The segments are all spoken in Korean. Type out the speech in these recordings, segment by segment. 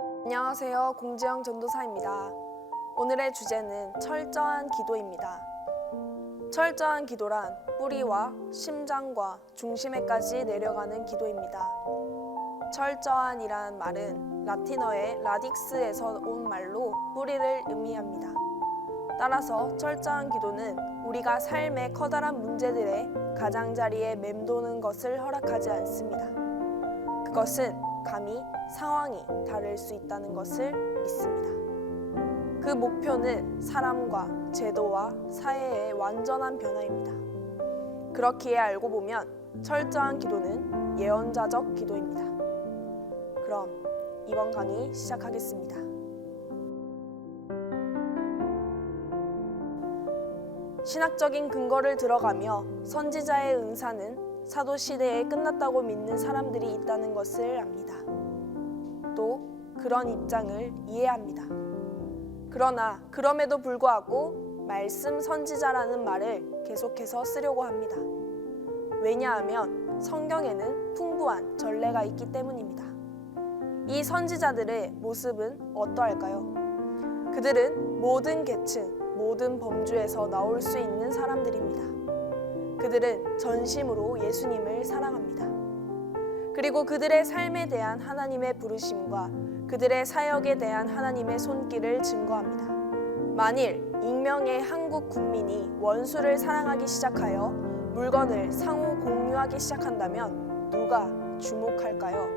안녕하세요. 공지영 전도사입니다. 오늘의 주제는 철저한 기도입니다. 철저한 기도란 뿌리와 심장과 중심에까지 내려가는 기도입니다. 철저한이란 말은 라틴어의 라딕스에서 온 말로 뿌리를 의미합니다. 따라서 철저한 기도는 우리가 삶의 커다란 문제들의 가장자리에 맴도는 것을 허락하지 않습니다. 그것은 감히 상황이 다를 수 있다는 것을 믿습니다. 그 목표는 사람과 제도와 사회의 완전한 변화입니다. 그렇기에 알고 보면 철저한 기도는 예언자적 기도입니다. 그럼 이번 강의 시작하겠습니다. 신학적인 근거를 들어가며 선지자의 은사는 사도 시대에 끝났다고 믿는 사람들이 있다는 것을 압니다. 또 그런 입장을 이해합니다. 그러나 그럼에도 불구하고 말씀 선지자라는 말을 계속해서 쓰려고 합니다. 왜냐하면 성경에는 풍부한 전례가 있기 때문입니다. 이 선지자들의 모습은 어떠할까요? 그들은 모든 계층, 모든 범주에서 나올 수 있는 사람들입니다. 그들은 전심으로 예수님을 사랑합니다. 그리고 그들의 삶에 대한 하나님의 부르심과 그들의 사역에 대한 하나님의 손길을 증거합니다. 만일 익명의 한국 국민이 원수를 사랑하기 시작하여 물건을 상호 공유하기 시작한다면 누가 주목할까요?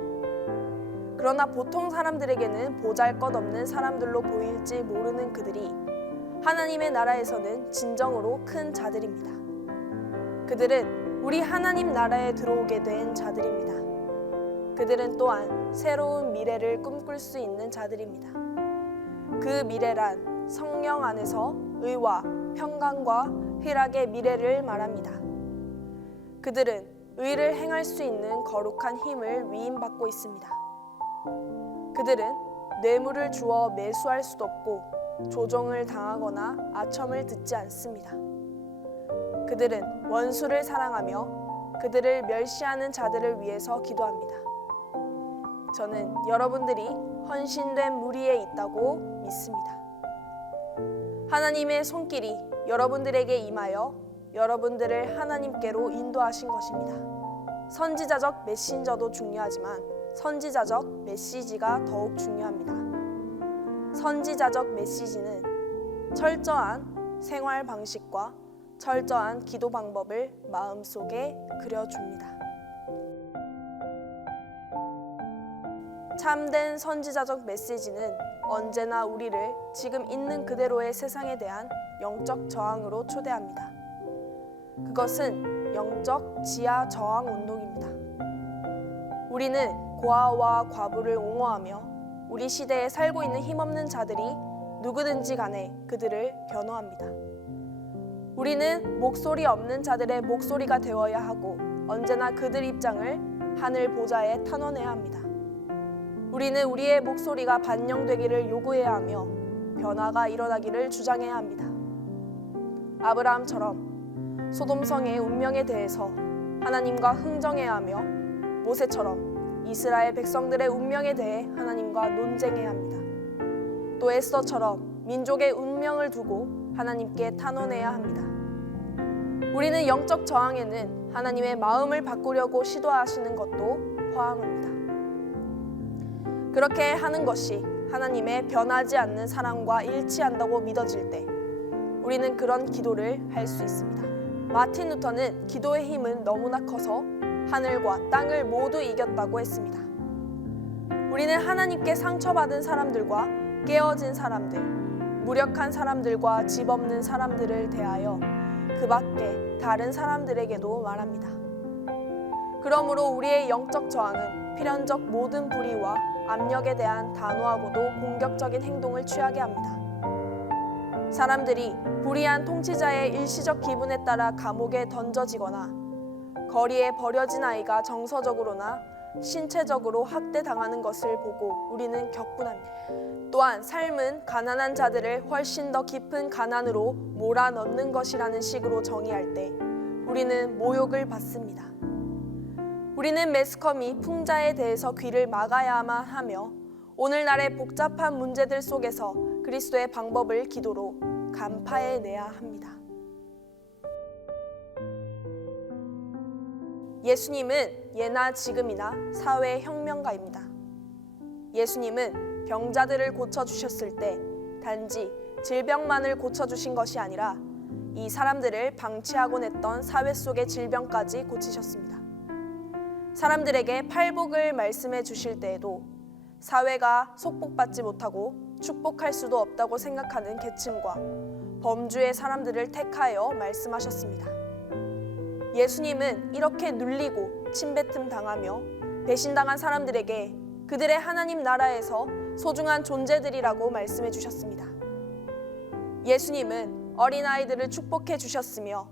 그러나 보통 사람들에게는 보잘것없는 사람들로 보일지 모르는 그들이 하나님의 나라에서는 진정으로 큰 자들입니다. 그들은 우리 하나님 나라에 들어오게 된 자들입니다. 그들은 또한 새로운 미래를 꿈꿀 수 있는 자들입니다. 그 미래란 성령 안에서 의와 평강과 희락의 미래를 말합니다. 그들은 의를 행할 수 있는 거룩한 힘을 위임받고 있습니다. 그들은 뇌물을 주어 매수할 수도 없고 조종을 당하거나 아첨을 듣지 않습니다. 그들은 원수를 사랑하며 그들을 멸시하는 자들을 위해서 기도합니다. 저는 여러분들이 헌신된 무리에 있다고 믿습니다. 하나님의 손길이 여러분들에게 임하여 여러분들을 하나님께로 인도하신 것입니다. 선지자적 메신저도 중요하지만 선지자적 메시지가 더욱 중요합니다. 선지자적 메시지는 철저한 생활 방식과 철저한 기도 방법을 마음속에 그려줍니다. 참된 선지자적 메시지는 언제나 우리를 지금 있는 그대로의 세상에 대한 영적 저항으로 초대합니다. 그것은 영적 지하 저항 운동입니다. 우리는 고아와 과부를 옹호하며 우리 시대에 살고 있는 힘없는 자들이 누구든지 간에 그들을 변호합니다. 우리는 목소리 없는 자들의 목소리가 되어야 하고 언제나 그들 입장을 하늘 보좌에 탄원해야 합니다. 우리는 우리의 목소리가 반영되기를 요구해야 하며 변화가 일어나기를 주장해야 합니다. 아브라함처럼 소돔성의 운명에 대해서 하나님과 흥정해야 하며 모세처럼 이스라엘 백성들의 운명에 대해 하나님과 논쟁해야 합니다. 또 에스더처럼 민족의 운명을 두고 하나님께 탄원해야 합니다. 우리는 영적 저항에는 하나님의 마음을 바꾸려고 시도하시는 것도 포함합니다. 그렇게 하는 것이 하나님의 변하지 않는 사랑과 일치한다고 믿어질 때 우리는 그런 기도를 할 수 있습니다. 마틴 루터는 기도의 힘은 너무나 커서 하늘과 땅을 모두 이겼다고 했습니다. 우리는 하나님께 상처받은 사람들과 깨어진 사람들, 무력한 사람들과 집 없는 사람들을 대하여 그 밖에 다른 사람들에게도 말합니다. 그러므로 우리의 영적 저항은 필연적 모든 불의와 압력에 대한 단호하고도 공격적인 행동을 취하게 합니다. 사람들이 불의한 통치자의 일시적 기분에 따라 감옥에 던져지거나 거리에 버려진 아이가 정서적으로나 신체적으로 학대당하는 것을 보고 우리는 격분합니다. 또한 삶은 가난한 자들을 훨씬 더 깊은 가난으로 몰아넣는 것이라는 식으로 정의할 때 우리는 모욕을 받습니다. 우리는 매스컴이 풍자에 대해서 귀를 막아야만 하며 오늘날의 복잡한 문제들 속에서 그리스도의 방법을 기도로 간파해내야 합니다. 예수님은 예나 지금이나 사회혁명가입니다. 예수님은 병자들을 고쳐주셨을 때 단지 질병만을 고쳐주신 것이 아니라 이 사람들을 방치하곤 했던 사회 속의 질병까지 고치셨습니다. 사람들에게 팔복을 말씀해 주실 때에도 사회가 속복받지 못하고 축복할 수도 없다고 생각하는 계층과 범주의 사람들을 택하여 말씀하셨습니다. 예수님은 이렇게 눌리고 침뱉음 당하며 배신당한 사람들에게 그들의 하나님 나라에서 소중한 존재들이라고 말씀해 주셨습니다. 예수님은 어린아이들을 축복해 주셨으며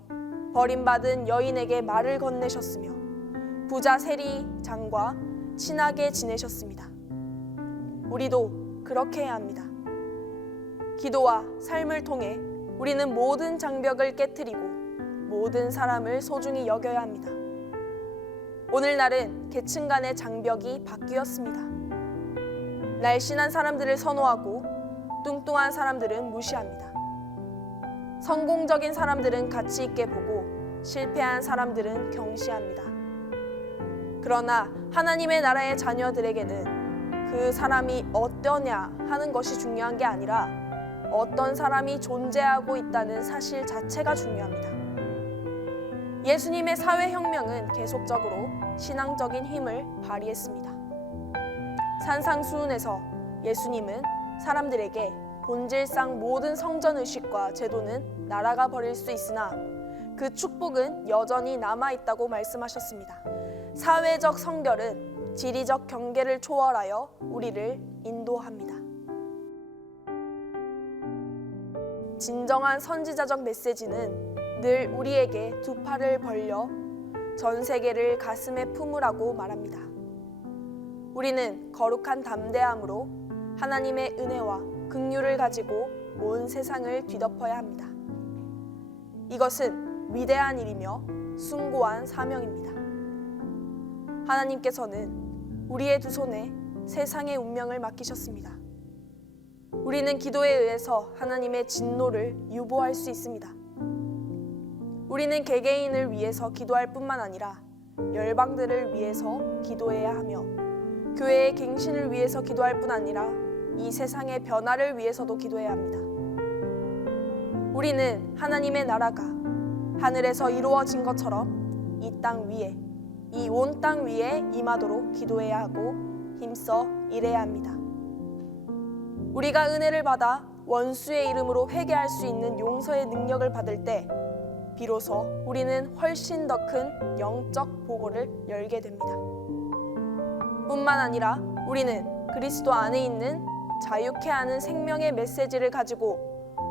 버림받은 여인에게 말을 건네셨으며 부자 세리장과 친하게 지내셨습니다. 우리도 그렇게 해야 합니다. 기도와 삶을 통해 우리는 모든 장벽을 깨트리고 모든 사람을 소중히 여겨야 합니다. 오늘날은 계층 간의 장벽이 바뀌었습니다. 날씬한 사람들을 선호하고 뚱뚱한 사람들은 무시합니다. 성공적인 사람들은 가치 있게 보고 실패한 사람들은 경시합니다. 그러나 하나님의 나라의 자녀들에게는 그 사람이 어떠냐 하는 것이 중요한 게 아니라 어떤 사람이 존재하고 있다는 사실 자체가 중요합니다. 예수님의 사회혁명은 계속적으로 신앙적인 힘을 발휘했습니다. 산상수훈에서 예수님은 사람들에게 본질상 모든 성전의식과 제도는 날아가 버릴 수 있으나 그 축복은 여전히 남아있다고 말씀하셨습니다. 사회적 성결은 지리적 경계를 초월하여 우리를 인도합니다. 진정한 선지자적 메시지는 늘 우리에게 두 팔을 벌려 전 세계를 가슴에 품으라고 말합니다. 우리는 거룩한 담대함으로 하나님의 은혜와 긍휼을 가지고 온 세상을 뒤덮어야 합니다. 이것은 위대한 일이며 숭고한 사명입니다. 하나님께서는 우리의 두 손에 세상의 운명을 맡기셨습니다. 우리는 기도에 의해서 하나님의 진노를 유보할 수 있습니다. 우리는 개개인을 위해서 기도할 뿐만 아니라 열방들을 위해서 기도해야 하며 교회의 갱신을 위해서 기도할 뿐 아니라 이 세상의 변화를 위해서도 기도해야 합니다. 우리는 하나님의 나라가 하늘에서 이루어진 것처럼 이 땅 위에, 이 온 땅 위에 임하도록 기도해야 하고 힘써 일해야 합니다. 우리가 은혜를 받아 원수의 이름으로 회개할 수 있는 용서의 능력을 받을 때 비로소 우리는 훨씬 더 큰 영적 보고를 열게 됩니다. 뿐만 아니라 우리는 그리스도 안에 있는 자유케 하는 생명의 메시지를 가지고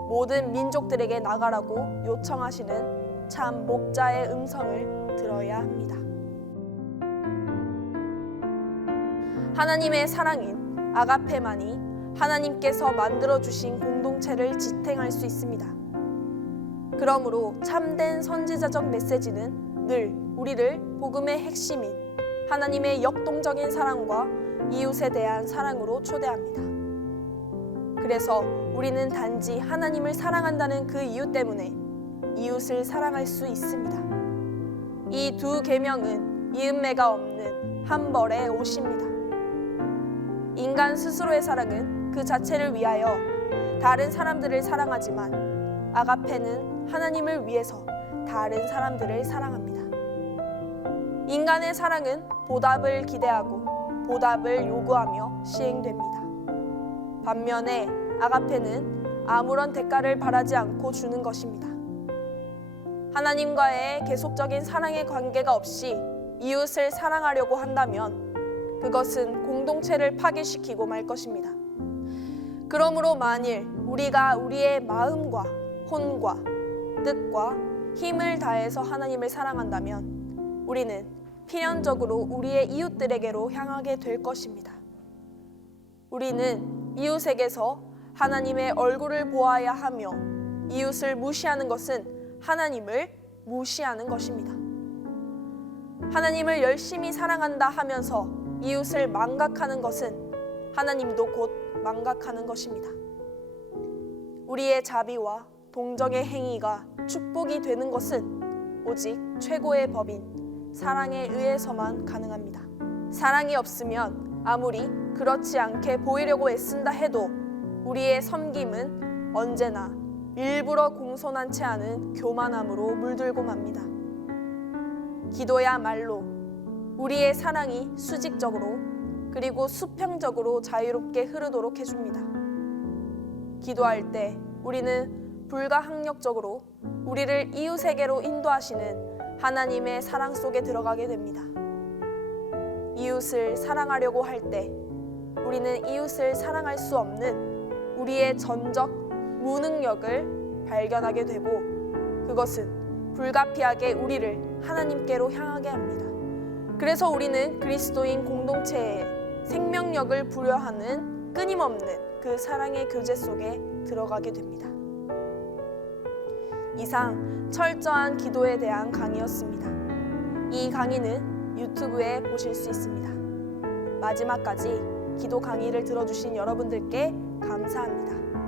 모든 민족들에게 나가라고 요청하시는 참 목자의 음성을 들어야 합니다. 하나님의 사랑인 아가페만이 하나님께서 만들어주신 공동체를 지탱할 수 있습니다. 그러므로 참된 선지자적 메시지는 늘 우리를 복음의 핵심인 하나님의 역동적인 사랑과 이웃에 대한 사랑으로 초대합니다. 그래서 우리는 단지 하나님을 사랑한다는 그 이유 때문에 이웃을 사랑할 수 있습니다. 이 두 계명은 이음매가 없는 한 벌의 옷입니다. 인간 스스로의 사랑은 그 자체를 위하여 다른 사람들을 사랑하지만 아가페는 하나님을 위해서 다른 사람들을 사랑합니다. 인간의 사랑은 보답을 기대하고 보답을 요구하며 시행됩니다. 반면에 아가페는 아무런 대가를 바라지 않고 주는 것입니다. 하나님과의 계속적인 사랑의 관계가 없이 이웃을 사랑하려고 한다면 그것은 공동체를 파괴시키고 말 것입니다. 그러므로 만일 우리가 우리의 마음과 혼과 뜻과 힘을 다해서 하나님을 사랑한다면 우리는 필연적으로 우리의 이웃들에게로 향하게 될 것입니다. 우리는 이웃에게서 하나님의 얼굴을 보아야 하며 이웃을 무시하는 것은 하나님을 무시하는 것입니다. 하나님을 열심히 사랑한다 하면서 이웃을 망각하는 것은 하나님도 곧 망각하는 것입니다. 우리의 자비와 동정의 행위가 축복이 되는 것은 오직 최고의 법인 사랑에 의해서만 가능합니다. 사랑이 없으면 아무리 그렇지 않게 보이려고 애쓴다 해도 우리의 섬김은 언제나 일부러 공손한 채 하는 교만함으로 물들고 맙니다. 기도야말로 우리의 사랑이 수직적으로 그리고 수평적으로 자유롭게 흐르도록 해줍니다. 기도할 때 우리는 불가항력적으로 우리를 이웃에게로 인도하시는 하나님의 사랑 속에 들어가게 됩니다. 이웃을 사랑하려고 할 때 우리는 이웃을 사랑할 수 없는 우리의 전적 무능력을 발견하게 되고 그것은 불가피하게 우리를 하나님께로 향하게 합니다. 그래서 우리는 그리스도인 공동체에 생명력을 부여하는 끊임없는 그 사랑의 교제 속에 들어가게 됩니다. 이상 철저한 기도에 대한 강의였습니다. 이 강의는 유튜브에 보실 수 있습니다. 마지막까지 기도 강의를 들어주신 여러분들께 감사합니다.